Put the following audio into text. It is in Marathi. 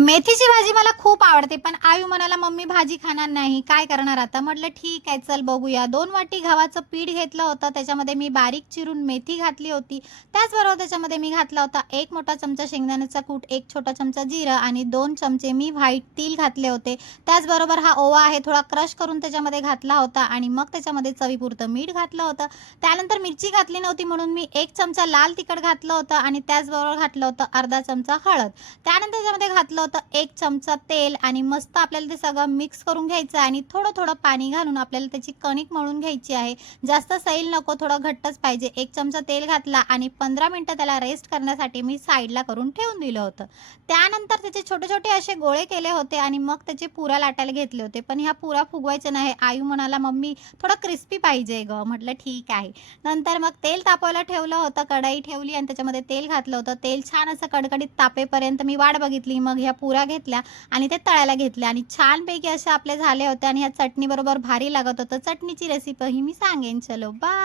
मेथीची भाजी मला खूप आवडते, पण आयु म्हणाला, "मम्मी भाजी खाणार नाही, काय करणार आता?" म्हटलं, "ठीक आहे, चल बघूया." 2 वाटी गव्हाचं पीठ घेतलं होतं, त्याच्यामध्ये मी बारीक चिरून मेथी घातली होती. त्याचबरोबर त्याच्यामध्ये मी घातला होता 1 मोठा चमचा शेंगदाण्याचा कूट, 1 छोटा चमचा जिरं आणि 2 चमचे मी व्हाईट तीळ घातले होते. त्याचबरोबर हा ओवा आहे, थोडा क्रश करून त्याच्यामध्ये घातला होता आणि मग त्याच्यामध्ये चवीपुरतं मीठ घातलं होतं. त्यानंतर मिरची घातली नव्हती म्हणून मी 1 चमचा लाल तिखट घातलं होतं आणि त्याचबरोबर घातलं होतं अर्धा चमचा हळद. त्यानंतर त्याच्यामध्ये घातलं होतं 1 चमचा तेल आणि मस्त आपल्याला ते सगळं मिक्स करून घ्यायचं आहे आणि थोडं-थोडं पाणी घालून आपल्याला त्याची कणिक मळून घ्यायची आहे. जास्त सैल नको, थोडं घट्टच पाहिजे. 1 चमचा तेल घातला आणि 15 मिनिटं त्याला रेस्ट करण्यासाठी मी साईडला करून ठेवून दिलं होतं. त्यानंतर त्याचे छोटे-छोटे असे गोळे केले होते आणि मग त्याचे पुऱ्या लाटायला घेतले होते. पण ह्या पुऱ्या फुगवायच्या नाही. आयू म्हणाला, "मम्मी थोडं क्रिस्पी पाहिजे गं." म्हटलं, "ठीक आहे." नंतर मग तेल तापवायला ठेवलं होतं, कढई ठेवली आणि त्याच्यामध्ये तेल घातलं होतं. तेल छान असं कडकडीत तापेपर्यंत मी वाट बघितली. मग ह्या पुऱ्या घेतल्या आणि ते तळायला घेतल्या आणि छानपैकी असे आपले झाले होते आणि ह्या चटणीबरोबर भारी लागत होतं. चटणीची रेसिपीही मी सांगेन. चलो बाय.